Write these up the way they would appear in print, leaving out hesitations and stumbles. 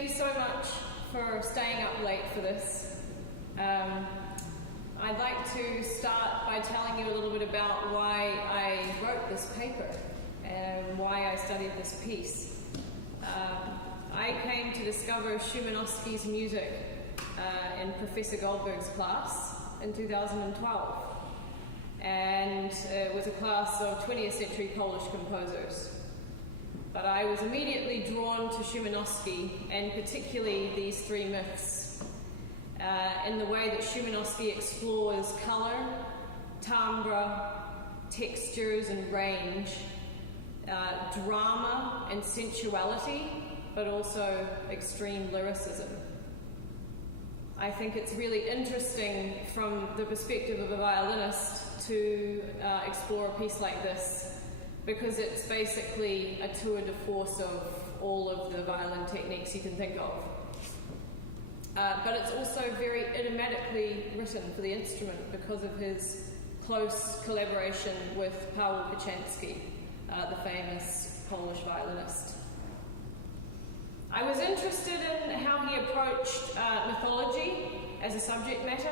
thank you so much for staying up late for this. I'd like to start by telling you a little bit about why I wrote this paper and why I studied this piece. I came to discover Szymanowski's music in Professor Goldberg's class in 2012. And it was a class of 20th century Polish composers. But I was immediately drawn to Szymanowski, and particularly these three myths, in the way that Szymanowski explores colour, timbre, textures and range, drama and sensuality, but also extreme lyricism. I think it's really interesting from the perspective of a violinist to explore a piece like this, because it's basically a tour de force of all of the violin techniques you can think of. But it's also very idiomatically written for the instrument because of his close collaboration with Pawełek, the famous Polish violinist. I was interested in how he approached mythology as a subject matter,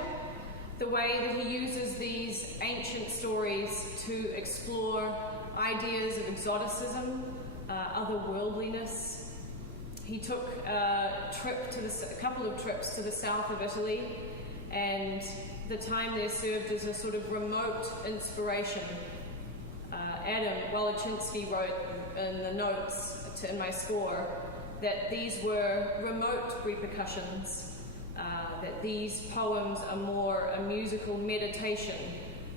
the way that he uses these ancient stories to explore ideas of exoticism, otherworldliness. He took a couple of trips to the south of Italy, and the time there served as a sort of remote inspiration. Adam Walachinsky wrote in the notes in my score that these were remote repercussions, that these poems are more a musical meditation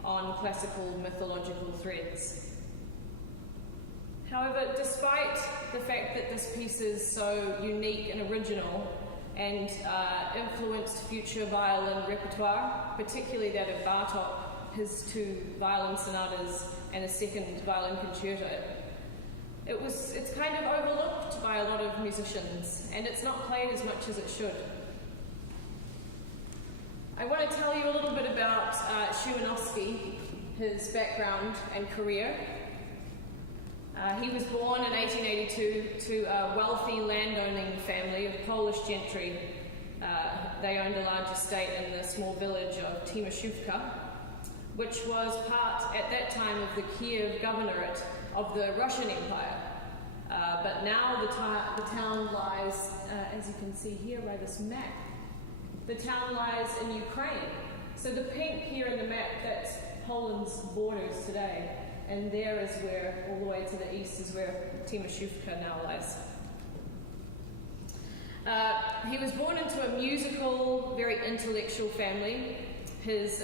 on classical mythological threads. However, despite the fact that this piece is so unique and original and influenced future violin repertoire, particularly that of Bartók, his two violin sonatas and a second violin concerto, it's kind of overlooked by a lot of musicians, and it's not played as much as it should. I want to tell you a little bit about Szymanowski, his background and career. He was born in 1882 to a wealthy landowning family of Polish gentry. They owned a large estate in the small village of Timaszówka, which was part, at that time, of the Kiev governorate of the Russian Empire. But now the town lies, as you can see here by this map, the town lies in Ukraine. So the pink here in the map, that's Poland's borders today. And there is where, all the way to the east, is where Timaszówka now lies. He was born into a musical, very intellectual family. His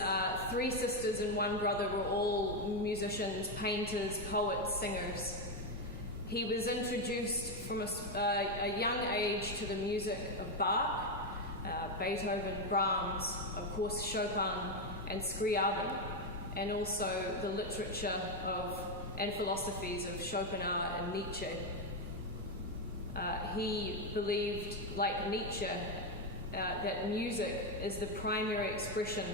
three sisters and one brother were all musicians, painters, poets, singers. He was introduced from a young age to the music of Bach, Beethoven, Brahms, of course Chopin and Scriabin, and also the literature and philosophies of Schopenhauer and Nietzsche. He believed, like Nietzsche, that music is the primary expression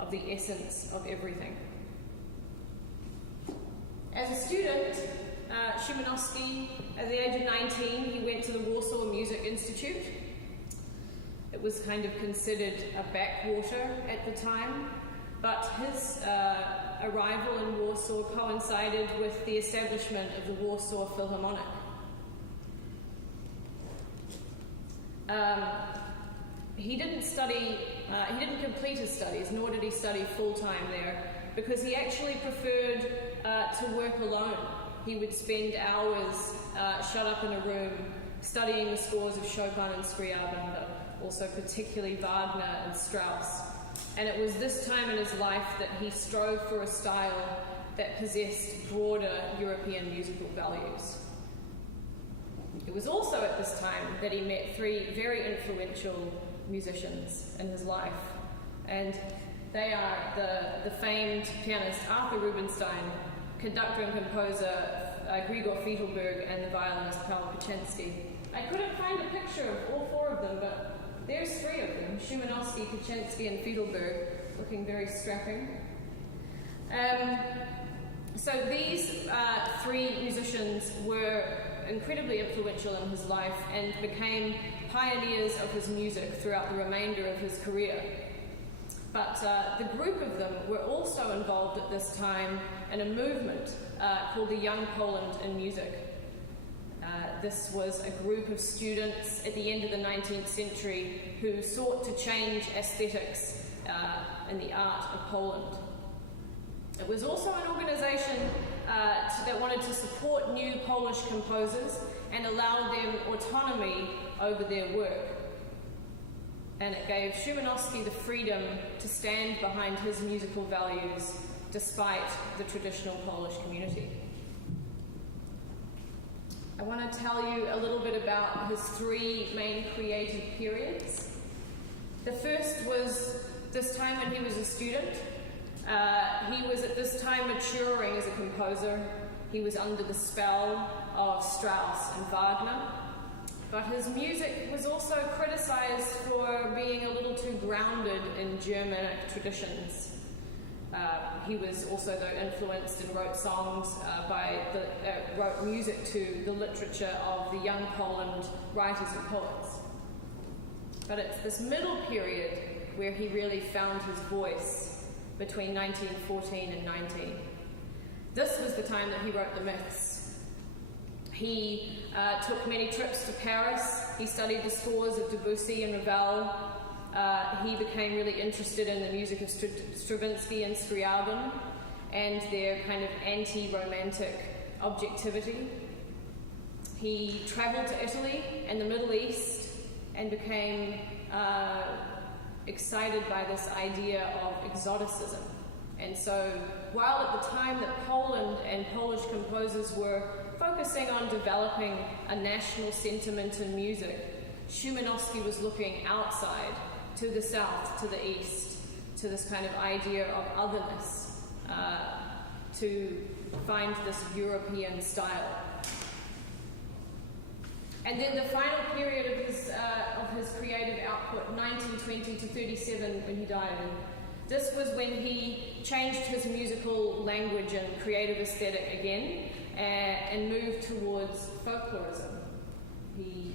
of the essence of everything. As a student, Szymanowski, at the age of 19, he went to the Warsaw Music Institute. It was kind of considered a backwater at the time, but his arrival in Warsaw coincided with the establishment of the Warsaw Philharmonic. He didn't complete his studies, nor did he study full-time there, because he actually preferred to work alone. He would spend hours shut up in a room studying the scores of Chopin and Scriabin, but also particularly Wagner and Strauss. And it was this time in his life that he strove for a style that possessed broader European musical values. It was also at this time that he met three very influential musicians in his life. And they are the famed pianist Arthur Rubinstein, conductor and composer Grzegorz Fiedlberg, and the violinist Karol Kochański. I couldn't find a picture of all four of them, but there's three of them, Szymanowski, Kochański, and Fiedlberg, looking very strapping. So these three musicians were incredibly influential in his life and became pioneers of his music throughout the remainder of his career. But the group of them were also involved at this time in a movement called the Young Poland in Music. This was a group of students at the end of the 19th century who sought to change aesthetics in the art of Poland. It was also an organization that wanted to support new Polish composers and allow them autonomy over their work. And it gave Szymanowski the freedom to stand behind his musical values despite the traditional Polish community. I want to tell you a little bit about his three main creative periods. The first was this time when he was a student. He was at this time maturing as a composer. He was under the spell of Strauss and Wagner. But his music was also criticized for being a little too grounded in Germanic traditions. He was also, though, influenced and wrote songs wrote music to the literature of the young Poland writers and poets. But it's this middle period where he really found his voice between 1914 and 19. This was the time that he wrote the Myths. He took many trips to Paris. He studied the scores of Debussy and Ravel. He became really interested in the music of Stravinsky and Scriabin and their kind of anti-romantic objectivity. He traveled to Italy and the Middle East and became excited by this idea of exoticism. And so, while at the time that Poland and Polish composers were focusing on developing a national sentiment in music, Szymanowski was looking outside, to the south, to the east, to this kind of idea of otherness, to find this European style. And then the final period of his creative output, 1920 to 37, when he died. This was when he changed his musical language and creative aesthetic again and moved towards folklorism. He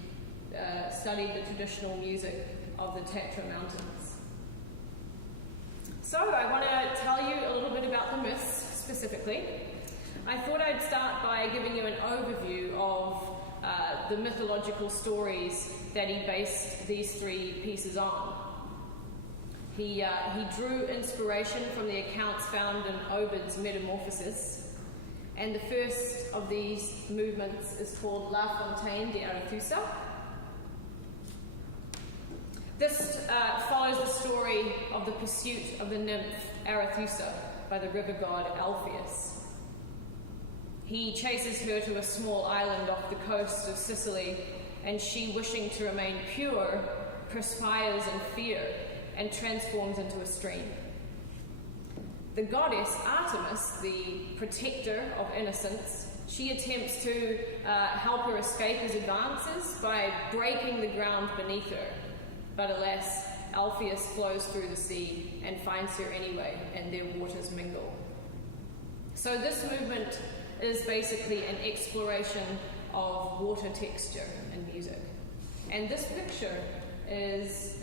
studied the traditional music of the Tatra Mountains. So I want to tell you a little bit about the myths specifically. I thought I'd start by giving you an overview of the mythological stories that he based these three pieces on. He drew inspiration from the accounts found in Ovid's Metamorphoses, and the first of these movements is called La Fontaine de Arethusa. This follows the story of the pursuit of the nymph Arethusa by the river god Alpheus. He chases her to a small island off the coast of Sicily, and she, wishing to remain pure, perspires in fear and transforms into a stream. The goddess Artemis, the protector of innocence, she attempts to help her escape his advances by breaking the ground beneath her. But alas, Alpheus flows through the sea and finds her anyway, and their waters mingle. So this movement is basically an exploration of water texture in music. And this picture is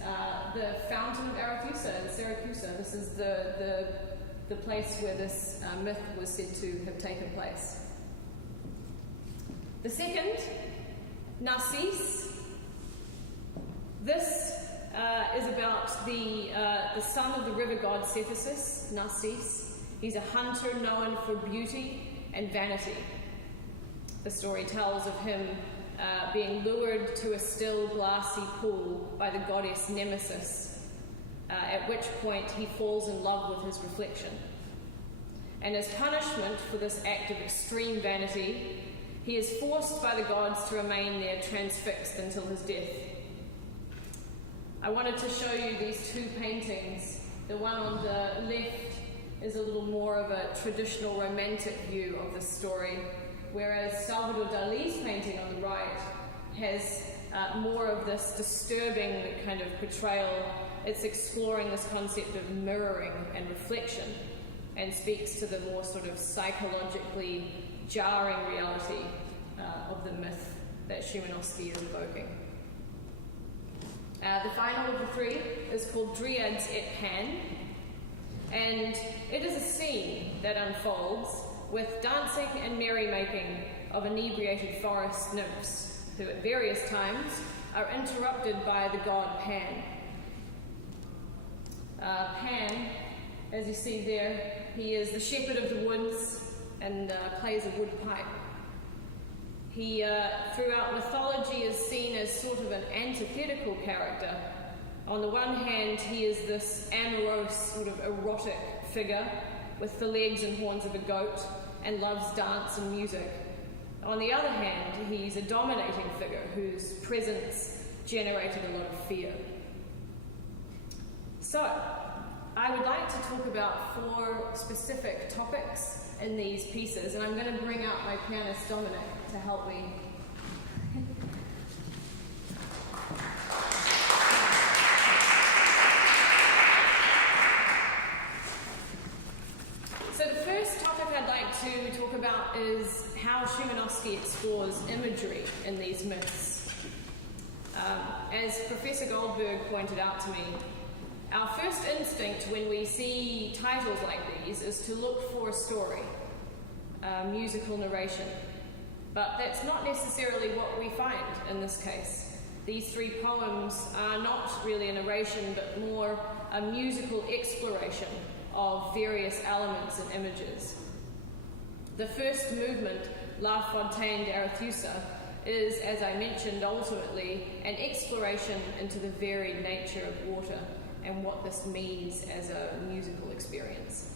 the Fountain of Arethusa in Syracuse. This is the place where this myth was said to have taken place. The second, Narcisse. This is about the son of the river god Cephisus, Narcisse. He's a hunter known for beauty and vanity. The story tells of him being lured to a still glassy pool by the goddess Nemesis, at which point he falls in love with his reflection. And as punishment for this act of extreme vanity, he is forced by the gods to remain there transfixed until his death. I wanted to show you these two paintings. The one on the left is a little more of a traditional romantic view of this story, whereas Salvador Dali's painting on the right has more of this disturbing kind of portrayal. It's exploring this concept of mirroring and reflection and speaks to the more sort of psychologically jarring reality of the myth that Szymanowski is evoking. The final of the three is called Dryades et Pan, and it is a scene that unfolds with dancing and merrymaking of inebriated forest nymphs, who at various times are interrupted by the god Pan. Pan, as you see there, he is the shepherd of the woods and plays a wood pipe. He, throughout mythology, is seen as sort of an antithetical character. On the one hand, he is this amorous, sort of erotic figure with the legs and horns of a goat and loves dance and music. On the other hand, he's a dominating figure whose presence generated a lot of fear. So, I would like to talk about 4 specific topics in these pieces, and I'm going to bring out my pianist Dominic to help me. So the first topic I'd like to talk about is how Szymanowski explores imagery in these myths. As Professor Goldberg pointed out to me, our first instinct when we see titles like these is to look for a story, musical narration. But that's not necessarily what we find in this case. These 3 poems are not really a narration, but more a musical exploration of various elements and images. The first movement, La Fontaine d'Arethusa, is, as I mentioned, ultimately an exploration into the varied nature of water and what this means as a musical experience.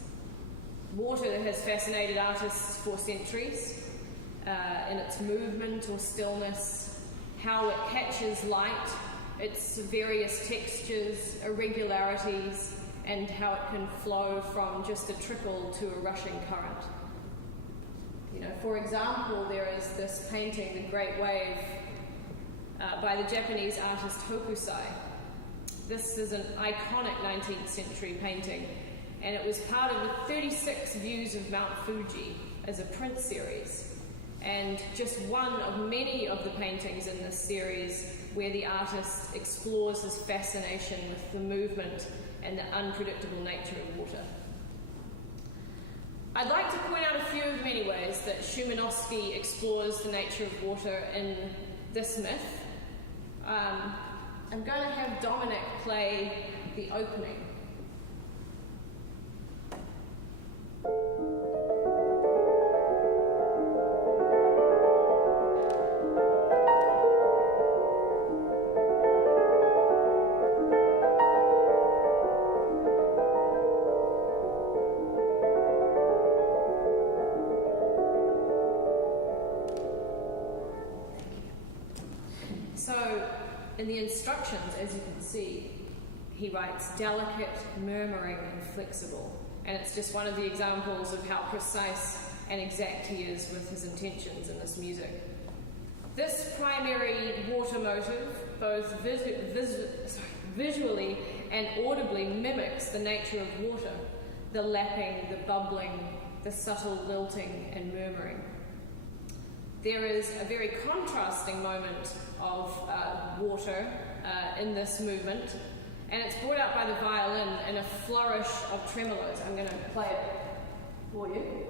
Water has fascinated artists for centuries, in its movement or stillness, how it catches light, its various textures, irregularities, and how it can flow from just a trickle to a rushing current. For example, there is this painting, The Great Wave, by the Japanese artist Hokusai. This is an iconic 19th century painting, and it was part of the 36 views of Mount Fuji as a print series, and just one of many of the paintings in this series where the artist explores his fascination with the movement and the unpredictable nature of water. I'd like to point out a few of the many ways that Szymanowski explores the nature of water in this myth. I'm going to have Dominic play the opening. In the instructions, as you can see, he writes delicate, murmuring, and flexible. And it's just one of the examples of how precise and exact he is with his intentions in this music. This primary water motive, both visually and audibly, mimics the nature of water, the lapping, the bubbling, the subtle lilting and murmuring. There is a very contrasting moment of water in this movement, and it's brought out by the violin in a flourish of tremolos. I'm going to play it for you.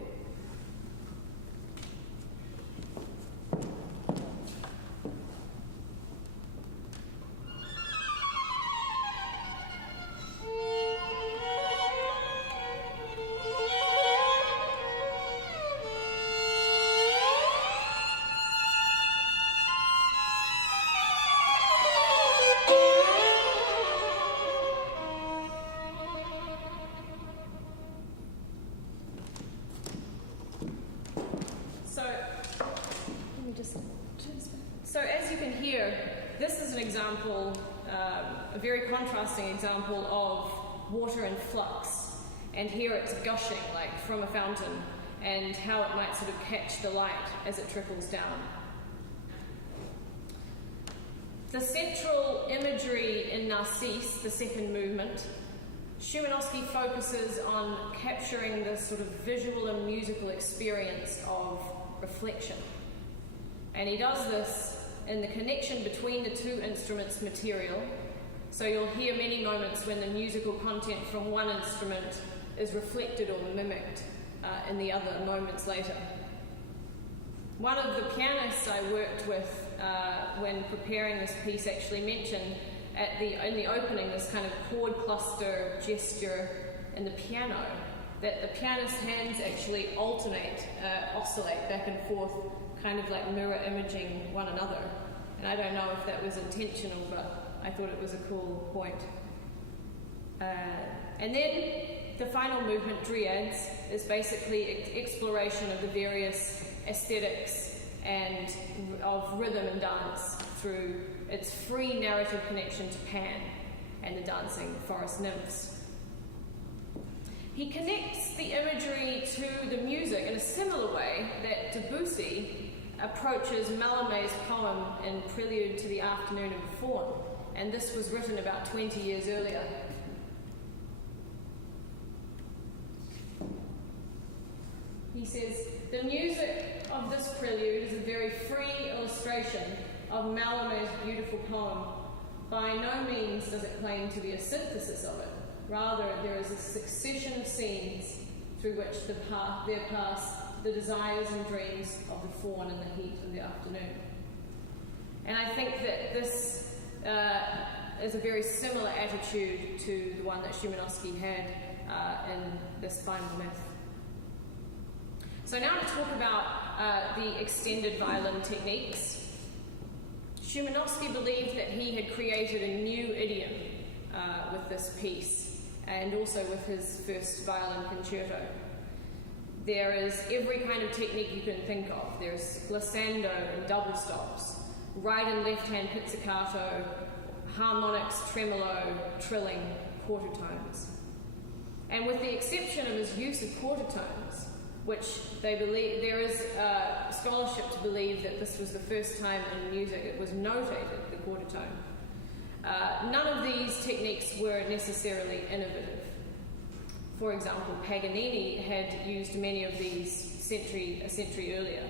So as you can hear, this is an example, a very contrasting example of water in flux. And here it's gushing like from a fountain, and how it might sort of catch the light as it trickles down. The central imagery in Narcisse, the second movement, Szymanowski focuses on capturing the sort of visual and musical experience of reflection. And he does this in the connection between the 2 instruments' material So you'll hear many moments when the musical content from one instrument is reflected or mimicked in the other moments later. One of the pianists I worked with when preparing this piece actually mentioned in the opening this kind of chord cluster gesture in the piano, that the pianist's hands actually oscillate back and forth, kind of like mirror imaging one another. And I don't know if that was intentional, but I thought it was a cool point. And then the final movement, Dryades, is basically exploration of the various aesthetics and of rhythm and dance through its free narrative connection to Pan and the dancing forest nymphs. He connects the imagery to the music in a similar way that Debussy approaches Mallarmé's poem in Prelude to the Afternoon of the Faun, and this was written about 20 years earlier. He says, the music of this prelude is a very free illustration of Mallarmé's beautiful poem. By no means does it claim to be a synthesis of it. Rather, there is a succession of scenes through which there pass the desires and dreams of the faun in the heat of the afternoon. And I think that this is a very similar attitude to the one that Szymanowski had in this final myth. So now to talk about the extended violin techniques. Szymanowski believed that he had created a new idiom with this piece, and also with his first violin concerto. There is every kind of technique you can think of. There's glissando and double stops, right and left hand pizzicato, harmonics, tremolo, trilling, quarter tones. And with the exception of his use of quarter tones, which they believe, there is scholarship to believe that this was the first time in music it was notated, the quarter tone. None of these techniques were necessarily innovative. For example, Paganini had used many of these a century earlier.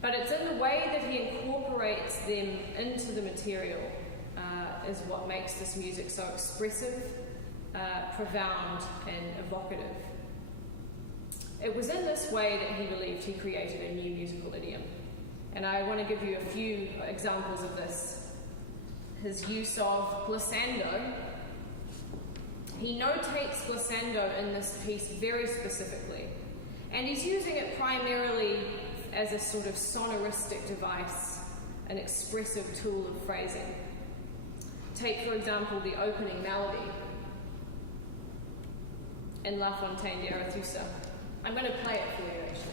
But it's in the way that he incorporates them into the material is what makes this music so expressive, profound, and evocative. It was in this way that he believed he created a new musical idiom. And I want to give you a few examples of this. His use of glissando. He notates glissando in this piece very specifically. And he's using it primarily as a sort of sonoristic device, an expressive tool of phrasing. Take, for example, the opening melody in La Fontaine de Arethusa. I'm going to play it for you, actually.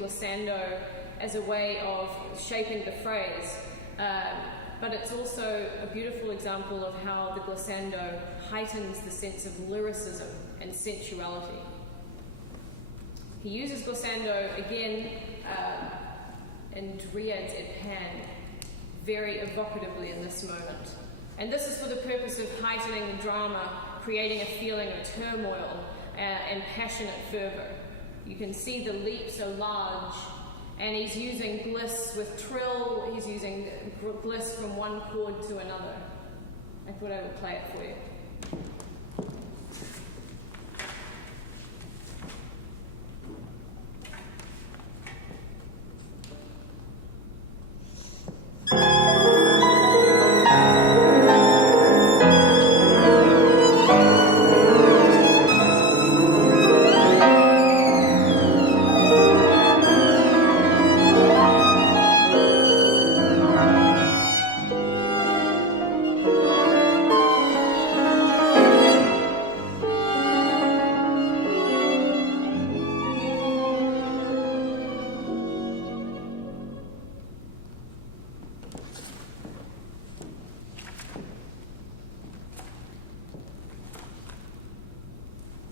Glissando as a way of shaping the phrase, but it's also a beautiful example of how the glissando heightens the sense of lyricism and sensuality. He uses glissando again in Dryades et Pan very evocatively in this moment. And this is for the purpose of heightening the drama, creating a feeling of turmoil and passionate fervour. You can see the leaps are large, and he's using gliss with trill, he's using gliss from one chord to another. I thought I would play it for you.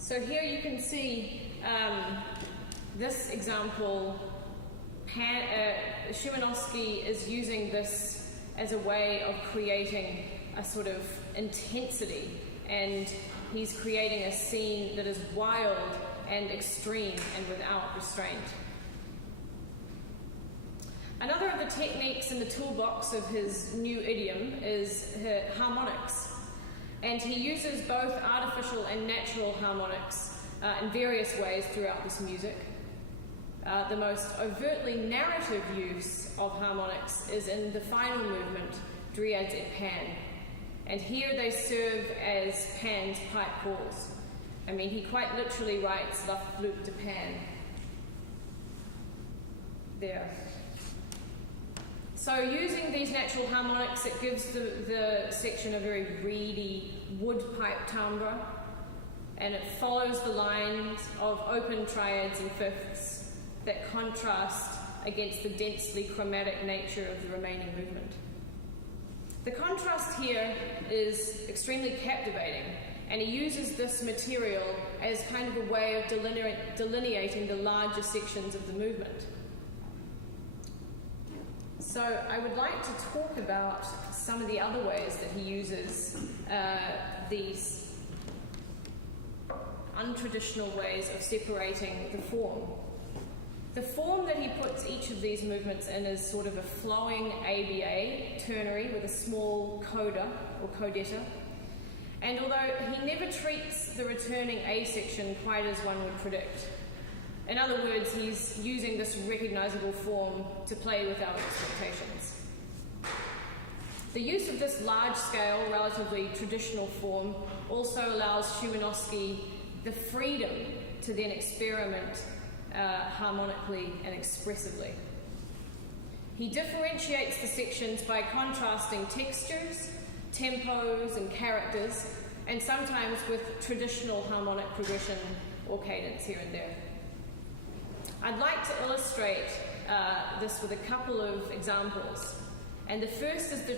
So here you can see this example, Szymanowski is using this as a way of creating a sort of intensity, and he's creating a scene that is wild and extreme and without restraint. Another of the techniques in the toolbox of his new idiom is harmonics. And he uses both artificial and natural harmonics in various ways throughout this music. The most overtly narrative use of harmonics is in the final movement, Dryades et Pan. And here they serve as Pan's pipe calls. I mean, he quite literally writes La Flûte de Pan there. So using these natural harmonics, it gives the section a very reedy wood pipe timbre, and it follows the lines of open triads and fifths that contrast against the densely chromatic nature of the remaining movement. The contrast here is extremely captivating, and he uses this material as kind of a way of delineating the larger sections of the movement. So I would like to talk about some of the other ways that he uses these untraditional ways of separating the form. The form that he puts each of these movements in is sort of a flowing ABA, ternary, with a small coda or codetta. And although he never treats the returning A section quite as one would predict, in other words, he's using this recognizable form to play without expectations. The use of this large-scale, relatively traditional form also allows Szymanowski the freedom to then experiment harmonically and expressively. He differentiates the sections by contrasting textures, tempos, and characters, and sometimes with traditional harmonic progression or cadence here and there. I'd like to illustrate this with a couple of examples. And the first is the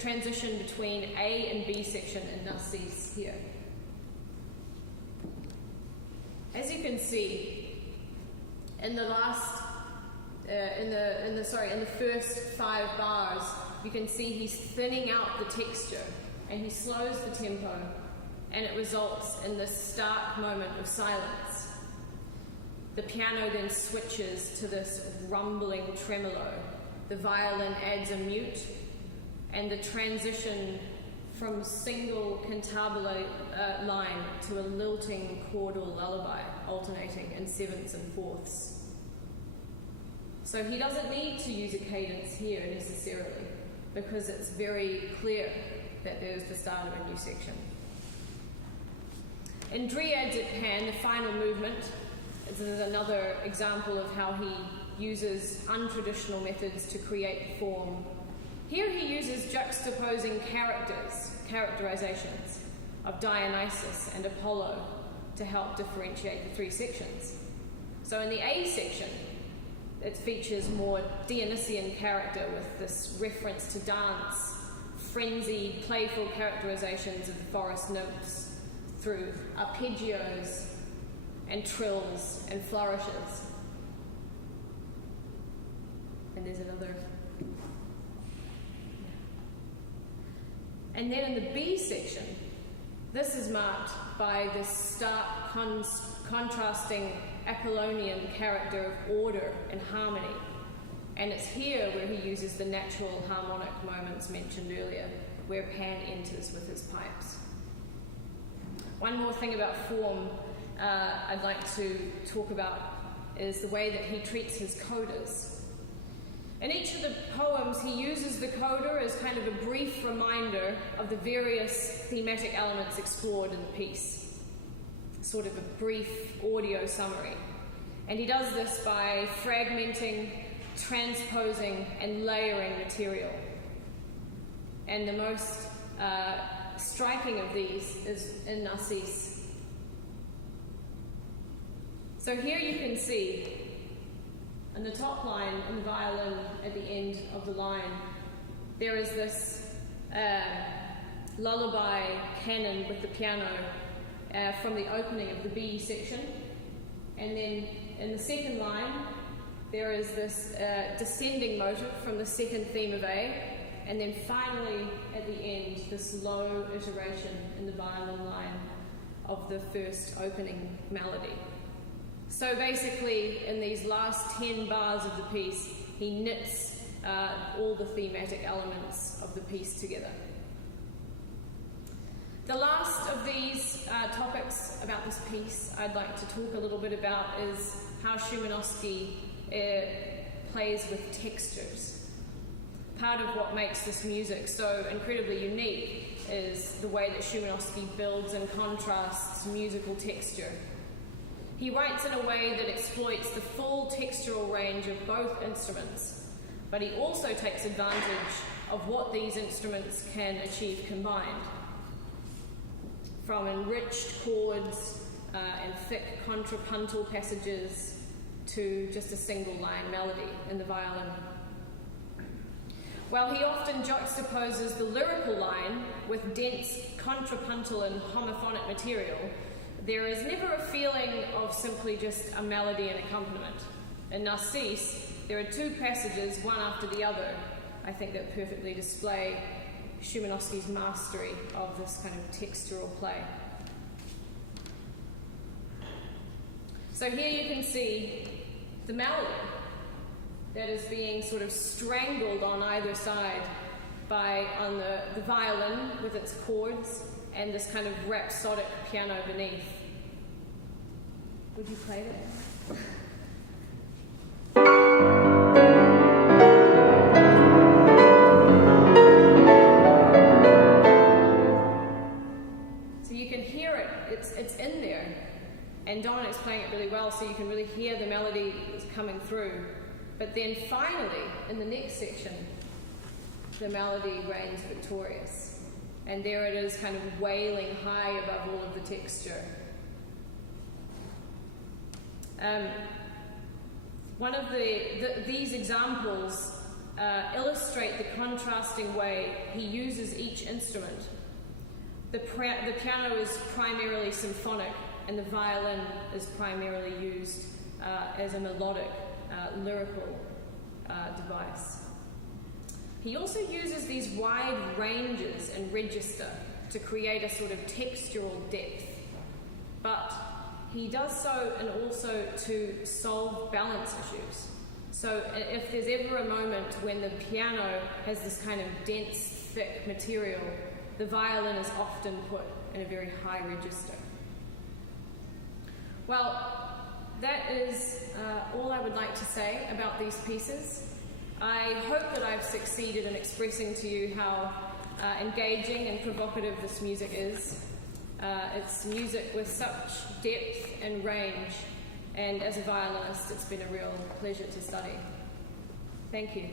transition between A and B section in Narcisse here. As you can see, in the first 5 bars, you can see he's thinning out the texture and he slows the tempo, and it results in this stark moment of silence. The piano then switches to this rumbling tremolo. The violin adds a mute, and the transition from single cantabile line to a lilting chordal lullaby, alternating in sevenths and fourths. So he doesn't need to use a cadence here necessarily, because it's very clear that there's the start of a new section. In Dryades et Pan, the final movement, this is another example of how he uses untraditional methods to create form. Here he uses juxtaposing characterizations of Dionysus and Apollo to help differentiate the 3 sections. So in the A section, it features more Dionysian character with this reference to dance, frenzied, playful characterizations of the forest nymphs through arpeggios and trills and flourishes. And there's another. And then in the B section, this is marked by this stark contrasting Apollonian character of order and harmony. And it's here where he uses the natural harmonic moments mentioned earlier, where Pan enters with his pipes. One more thing about form I'd like to talk about is the way that he treats his codas. In each of the poems, he uses the coda as kind of a brief reminder of the various thematic elements explored in the piece, sort of a brief audio summary. And he does this by fragmenting, transposing, and layering material. And the most striking of these is in Narcisse. So here you can see, in the top line, in the violin, at the end of the line, there is this lullaby canon with the piano from the opening of the B section. And then in the second line, there is this descending motive from the second theme of A, and then finally at the end, this low iteration in the violin line of the first opening melody. So basically, in these last 10 bars of the piece, he knits all the thematic elements of the piece together. The last of these topics about this piece I'd like to talk a little bit about is how Szymanowski plays with textures. Part of what makes this music so incredibly unique is the way that Szymanowski builds and contrasts musical texture. He writes in a way that exploits the full textural range of both instruments, but he also takes advantage of what these instruments can achieve combined. From enriched chords and thick contrapuntal passages to just a single line melody in the violin. While he often juxtaposes the lyrical line with dense contrapuntal and homophonic material, there is never a feeling of simply just a melody and accompaniment. In Narcisse, there are two passages, one after the other, I think, that perfectly display Szymanowski's mastery of this kind of textural play. So here you can see the melody that is being sort of strangled on either side on the violin with its chords and this kind of rhapsodic piano beneath. Would you play that? It's in there, and Dominic's playing it really well, so you can really hear the melody coming through. But then finally, in the next section, the melody reigns victorious, and there it is, kind of wailing high above all of the texture. One of these examples illustrate the contrasting way he uses each instrument. The piano is primarily symphonic, and the violin is primarily used as a melodic, lyrical device. He also uses these wide ranges in register to create a sort of textural depth, but he does so and also to solve balance issues. So if there's ever a moment when the piano has this kind of dense, thick material, the violin is often put in a very high register. Well, that is all I would like to say about these pieces. I hope that I've succeeded in expressing to you how engaging and provocative this music is. It's music with such depth and range, and as a violinist, it's been a real pleasure to study. Thank you.